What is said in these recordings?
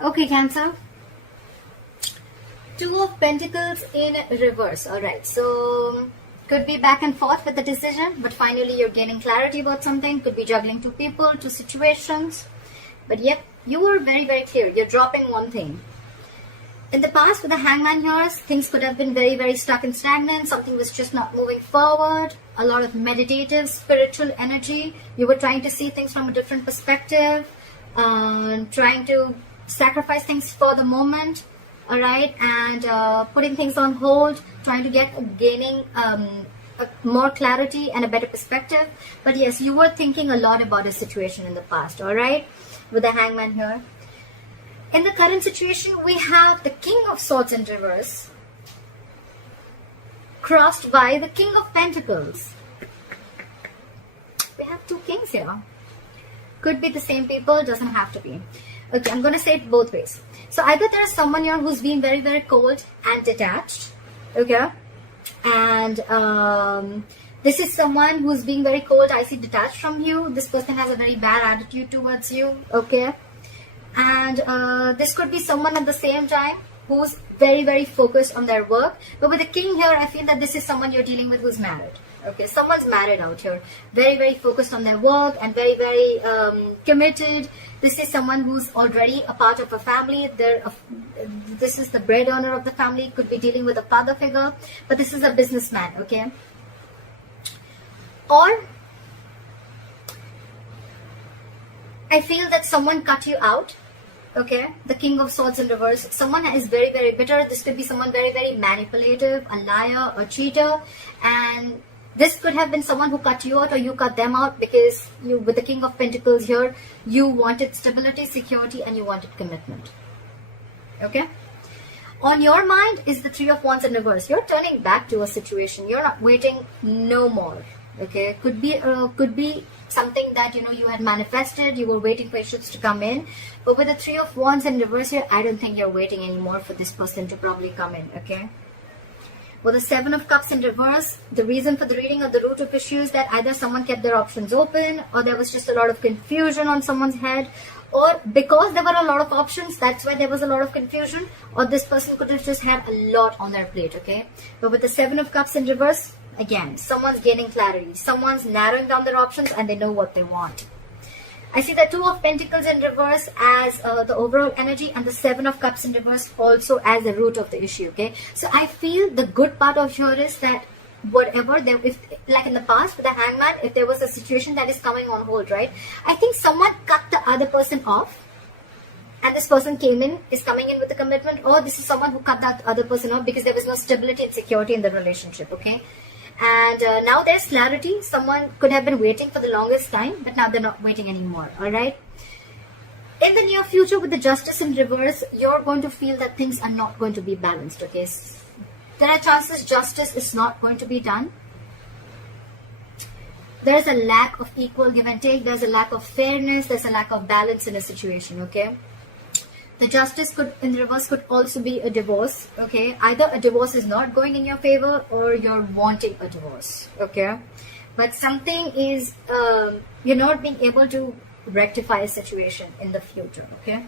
Okay, Cancer. Two of Pentacles in reverse. Alright, so could be back and forth with the decision, but finally you're gaining clarity about something. Could be juggling two people, two situations. But yep, you were very, very clear. You're dropping one thing. In the past, with the Hangman here, things could have been very, very stuck and stagnant. Something was just not moving forward. A lot of meditative, spiritual energy. You were trying to see things from a different perspective. Trying to sacrifice things for the moment. Alright, and putting things on hold. Trying to gaining more clarity and a better perspective. But yes, you were thinking a lot about a situation in the past. Alright, with the Hangman here. In the current situation, we have the King of Swords in reverse, crossed by the King of Pentacles. We have two kings here. Could be the same people, doesn't have to be. Okay, I'm going to say it both ways. So either there is someone here who's being very, very cold and detached. Okay. And this is someone who's being very cold, I see, detached from you. This person has a very bad attitude towards you. Okay. And this could be someone at the same time who's very, very focused on their work. But with the king here, I feel that this is someone you're dealing with who's married. Okay, someone's married out here. Very, very focused on their work and very, very committed. This is someone who's already a part of a family. This is the bread earner of the family. Could be dealing with a father figure. But this is a businessman, okay? Or I feel that someone cut you out. Okay, the King of Swords in reverse. Someone is very, very bitter. This could be someone very, very manipulative, a liar, a cheater. And this could have been someone who cut you out or you cut them out because you, with the King of Pentacles here, you wanted stability, security, and you wanted commitment. Okay? On your mind is the Three of Wands in reverse. You're turning back to a situation. You're not waiting no more. Okay? Could be something that you had manifested, you were waiting for issues to come in. But with the Three of Wands in reverse here, I don't think you're waiting anymore for this person to probably come in, okay? With the Seven of Cups in reverse, the reason for the reading of the root of issues that either someone kept their options open, or there was just a lot of confusion on someone's head, or because there were a lot of options, that's why there was a lot of confusion, or this person could have just had a lot on their plate, okay? But with the Seven of Cups in reverse, again, someone's gaining clarity. Someone's narrowing down their options and they know what they want. I see the Two of Pentacles in reverse as the overall energy and the Seven of Cups in reverse also as the root of the issue, okay? So I feel the good part of here is that whatever, if like in the past with the Hangman, if there was a situation that is coming on hold, right? I think someone cut the other person off and this person is coming in with a commitment, or this is someone who cut that other person off because there was no stability and security in the relationship, okay? And now there's clarity. Someone could have been waiting for the longest time, but now they're not waiting anymore. All right. In the near future, with the Justice in reverse, you're going to feel that things are not going to be balanced. Okay. There are chances justice is not going to be done. There's a lack of equal give and take. There's a lack of fairness. There's a lack of balance in a situation. Okay. The Justice in reverse could also be a divorce, okay? Either a divorce is not going in your favor or you're wanting a divorce, okay? But something is, you're not being able to rectify a situation in the future, okay?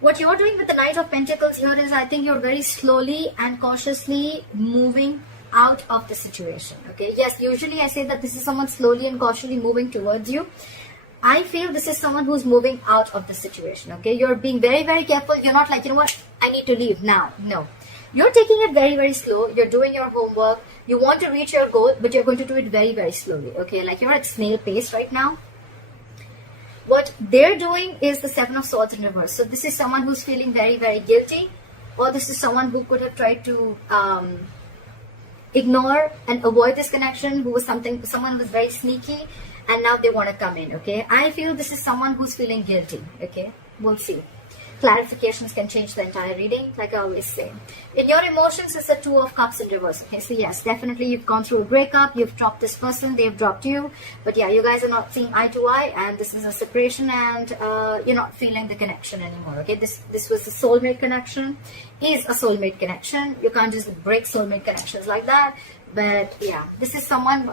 What you're doing with the Knight of Pentacles here is, I think you're very slowly and cautiously moving out of the situation, okay? Yes, usually I say that this is someone slowly and cautiously moving towards you. I feel this is someone who's moving out of the situation, okay? You're being very, very careful. You're not like, what, I need to leave now. No. You're taking it very, very slow. You're doing your homework. You want to reach your goal, but you're going to do it very, very slowly, okay? Like you're at snail pace right now. What they're doing is the Seven of Swords in reverse. So this is someone who's feeling very, very guilty, or this is someone who could have tried to ignore and avoid this connection, someone who was very sneaky, and now they want to come in, okay? I feel this is someone who's feeling guilty, okay? We'll see. Clarifications can change the entire reading, like I always say. In your emotions, it's a Two of Cups in reverse, okay? So yes, definitely you've gone through a breakup, you've dropped this person, they've dropped you. But yeah, you guys are not seeing eye to eye, and this is a separation, and you're not feeling the connection anymore, okay? This was a soulmate connection, is a soulmate connection. You can't just break soulmate connections like that. But yeah, this is someone,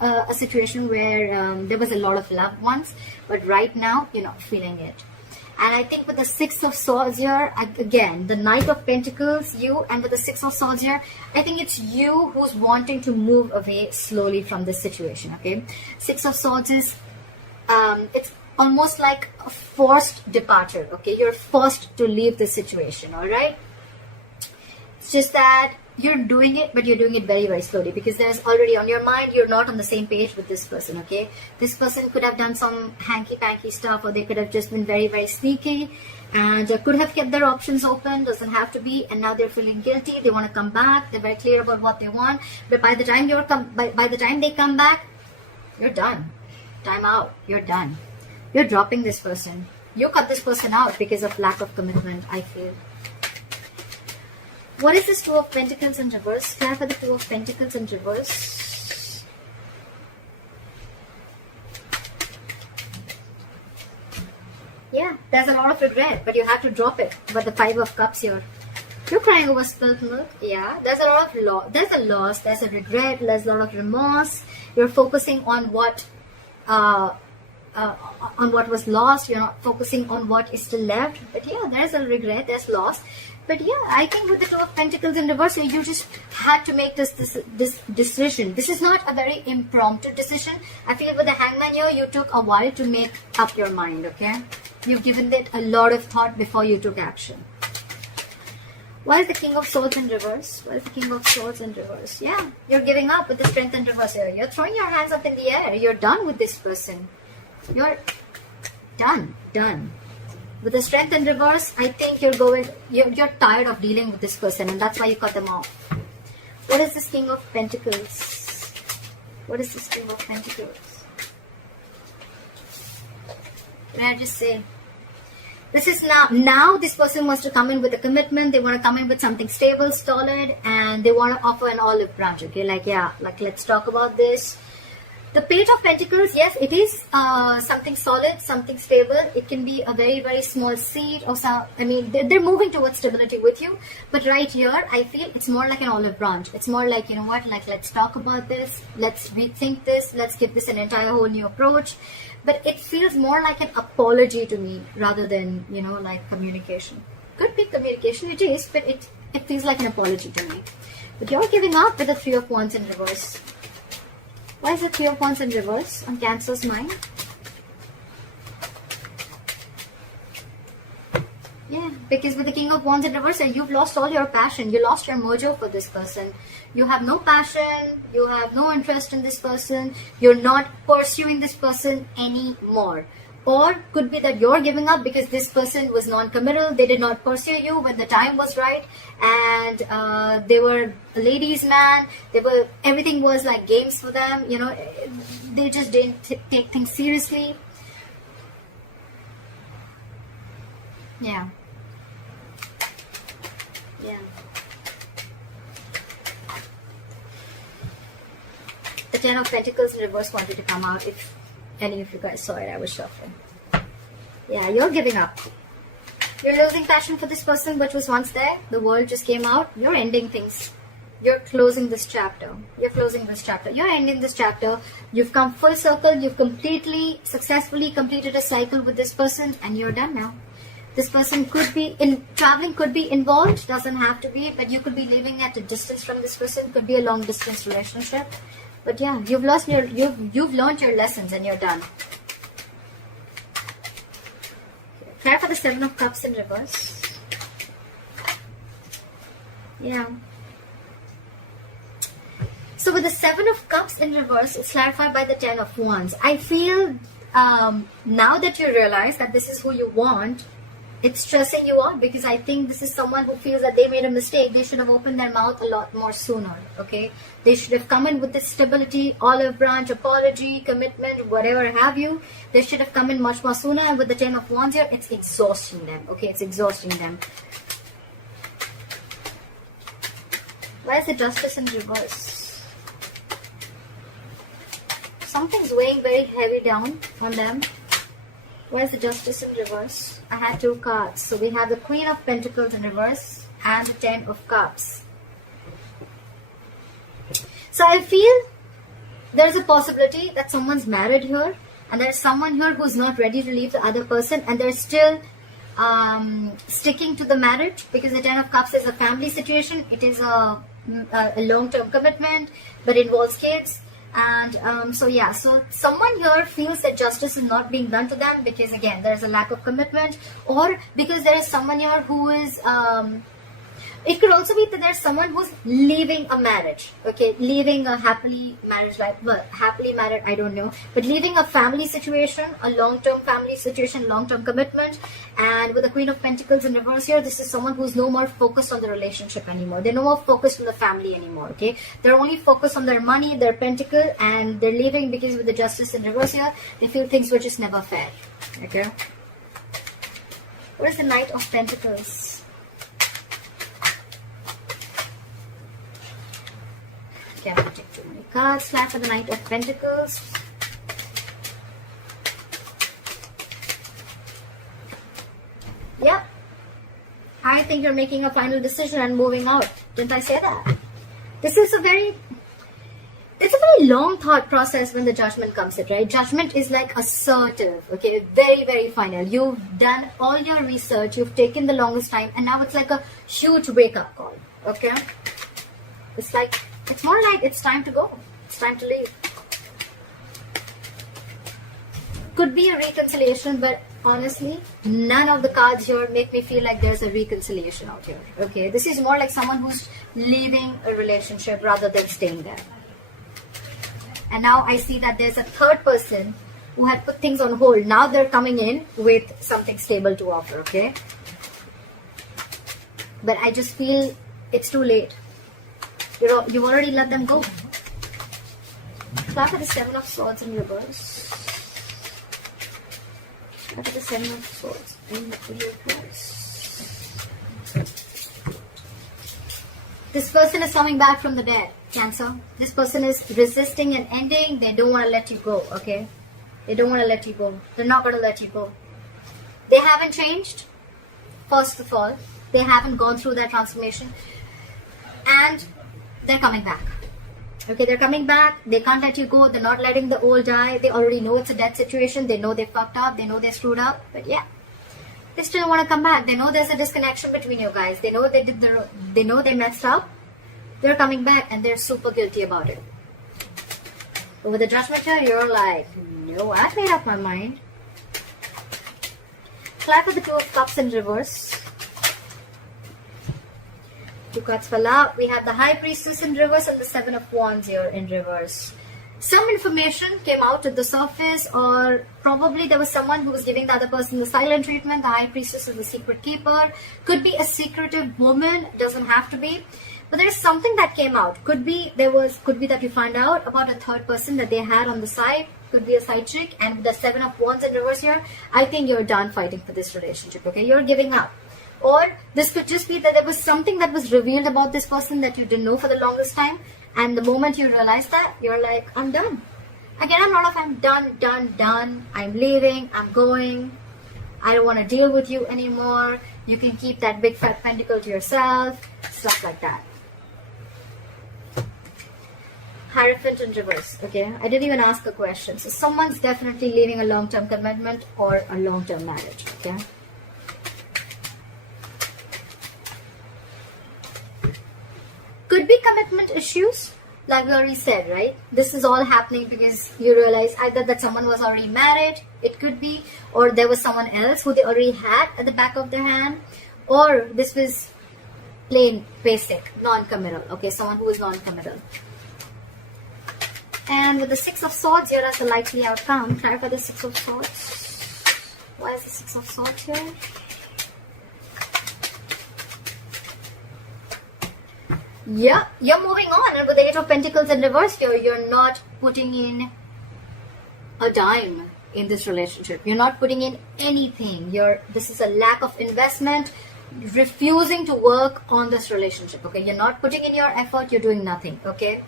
a situation where there was a lot of love once, but right now you're not feeling it. And I think with the Six of Swords here, again, the Knight of Pentacles, you, and with the Six of Swords here, I think it's you who's wanting to move away slowly from this situation, okay? Six of Swords is, it's almost like a forced departure, okay? You're forced to leave this situation, all right? It's just that you're doing it, but you're doing it very, very slowly, because there's already on your mind, you're not on the same page with this person, okay? This person could have done some hanky-panky stuff, or they could have just been very, very sneaky, and could have kept their options open, doesn't have to be, and now they're feeling guilty, they want to come back, they're very clear about what they want, but by the time by the time they come back, you're done. Time out, you're done. You're dropping this person. You cut this person out because of lack of commitment, I feel. What is this Two of Pentacles in reverse? Clarify the Two of Pentacles in reverse. Yeah, there's a lot of regret, but you have to drop it. But the Five of Cups here. You're crying over spilled milk. Yeah, there's a lot of there's a loss, there's a regret, there's a lot of remorse. You're focusing on what was lost. You're not focusing on what is still left. But yeah, there's a regret, there's loss. But yeah, I think with the Two of Pentacles in reverse, you just had to make this decision. This is not a very impromptu decision. I feel with the Hangman here, you took a while to make up your mind, okay? You've given it a lot of thought before you took action. Why is the King of Swords in reverse? Why is the King of Swords in reverse? Yeah, you're giving up with the Strength in reverse here. You're throwing your hands up in the air. You're done with this person. You're done. With the Strength in reverse, I think you're tired of dealing with this person, and that's why you cut them off. What is this King of Pentacles? What is this King of Pentacles? Can I just say? This is now this person wants to come in with a commitment. They want to come in with something stable, solid, and they want to offer an olive branch, okay? Like, yeah, like let's talk about this. The Page of Pentacles, yes, it is something solid, something stable. It can be a very, very small seed or some, I mean, they're moving towards stability with you. But right here, I feel it's more like an olive branch. It's more like, you know what, like let's talk about this. Let's rethink this. Let's give this an entire whole new approach. But it feels more like an apology to me rather than, you know, like communication. Could be communication, it is, but it feels like an apology to me. But you're giving up with the Three of Wands in reverse. Why is the Three of Wands in reverse on Cancer's mind? Yeah, because with the King of Wands in reverse, you've lost all your passion. You lost your mojo for this person. You have no passion. You have no interest in this person. You're not pursuing this person anymore. Or could be that you're giving up because this person was non-committal. They did not pursue you when the time was right, and they were a ladies' man. Everything was like games for them. You know, they just didn't take things seriously. Yeah. The Ten of Pentacles in reverse wanted to come out. If any of you guys saw it, I was shuffling. Yeah, you're giving up. You're losing passion for this person which was once there. The world just came out. You're ending things. You're closing this chapter. You're closing this chapter. You're ending this chapter. You've come full circle. You've completely, successfully completed a cycle with this person, and you're done now. This person could be traveling, could be involved, doesn't have to be, but you could be living at a distance from this person. Could be a long distance relationship. But yeah, you've learned your lessons and you're done. Clarify the Seven of Cups in reverse. Yeah. So with the Seven of Cups in reverse, it's clarified by the Ten of Wands. I feel now that you realize that this is who you want, it's stressing you out, because I think this is someone who feels that they made a mistake. They should have opened their mouth a lot more sooner, okay? They should have come in with this stability, olive branch, apology, commitment, whatever have you. They should have come in much more sooner, and with the Ten of Wands here, it's exhausting them, okay? It's exhausting them. Why is the Justice in reverse? Something's weighing very heavy down on them. Where's the Justice in reverse? I had two cards. So we have the Queen of Pentacles in reverse and the Ten of Cups. So I feel there's a possibility that someone's married here, and there's someone here who's not ready to leave the other person, and they're still sticking to the marriage, because the Ten of Cups is a family situation. It is a long-term commitment, but involves kids. And so someone here feels that justice is not being done to them, because again there's a lack of commitment, or because there is someone here who is it could also be that there's someone who's leaving a marriage, okay, leaving a happily marriage life, well, happily married, I don't know, but leaving a family situation, a long-term family situation, long-term commitment. And with the Queen of Pentacles in reverse here, this is someone who's no more focused on the relationship anymore. They're no more focused on the family anymore, okay? They're only focused on their money, their pentacle, and they're leaving because with the Justice in reverse here, they feel things were just never fair, okay? What is the Knight of Pentacles? Okay, I'm going to take too many cards. Flat for the Knight of Pentacles. Yeah. I think you're making a final decision and moving out. Didn't I say that? This is a very long thought process when the Judgment comes in, right? Judgment is like assertive, okay? Very, very final. You've done all your research. You've taken the longest time. And now it's like a huge wake-up call, okay? It's more like it's time to go. It's time to leave. Could be a reconciliation, but honestly, none of the cards here make me feel like there's a reconciliation out here. Okay, this is more like someone who's leaving a relationship rather than staying there. And now I see that there's a third person who had put things on hold. Now they're coming in with something stable to offer, okay? But I just feel it's too late. You've already let them go. Clap at the Seven of Swords in reverse. Clap at the Seven of Swords in reverse. This person is coming back from the dead, Cancer. This person is resisting an ending. They don't want to let you go, okay? They don't want to let you go. They're not going to let you go. They haven't changed, first of all. They haven't gone through that transformation. And they're coming back. Okay, they're coming back. They can't let you go. They're not letting the old die. They already know it's a death situation. They know they fucked up. They know they screwed up. But yeah, they still want to come back. They know there's a disconnection between you guys. They know they know they messed up. They're coming back and they're super guilty about it. But with the Judgment here, you're like, no, I've made up my mind. Clap with the Two of Cups in reverse. Two cards fell out. We have the High Priestess in reverse and the Seven of Wands here in reverse. Some information came out at the surface, or probably there was someone who was giving the other person the silent treatment. The High Priestess is the secret keeper. Could be a secretive woman. Doesn't have to be. But there is something that came out. Could be that you find out about a third person that they had on the side. Could be a side chick. And with the Seven of Wands in reverse here, I think you're done fighting for this relationship. Okay, you're giving up. Or this could just be that there was something that was revealed about this person that you didn't know for the longest time. And the moment you realize that, you're like, I'm done. Again, I'm done. I'm leaving. I'm going. I don't want to deal with you anymore. You can keep that big fat pentacle to yourself. Stuff like that. Hierophant in reverse. Okay, I didn't even ask a question. So someone's definitely leaving a long-term commitment or a long-term marriage. Okay. Could be commitment issues, like we already said, right? This is all happening because you realize either that someone was already married, it could be, or there was someone else who they already had at the back of their hand, or this was plain, basic, non-committal, okay? Someone who is non-committal. And with the Six of Swords here as the likely outcome, try for the Six of Swords. Why is the Six of Swords here? Yeah, you're moving on, and with the Eight of Pentacles in reverse here, you're not putting in a dime in this relationship. You're not putting in anything. This is a lack of investment, refusing to work on this relationship. Okay, you're not putting in your effort. You're doing nothing. Okay.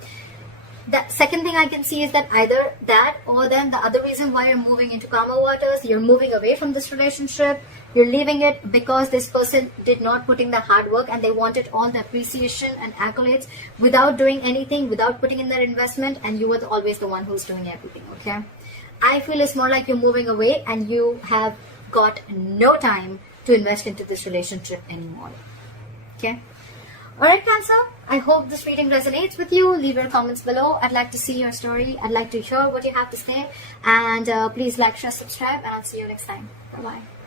The second thing I can see is that either that, or then the other reason why you're moving into calmer waters, you're moving away from this relationship. You're leaving it because this person did not put in the hard work and they wanted all the appreciation and accolades without doing anything, without putting in their investment, and you were always the one who's doing everything, okay? I feel it's more like you're moving away and you have got no time to invest into this relationship anymore. Okay. Alright, Cancer, I hope this reading resonates with you. Leave your comments below. I'd like to see your story. I'd like to hear what you have to say. And please like, share, subscribe, and I'll see you next time. Bye-bye.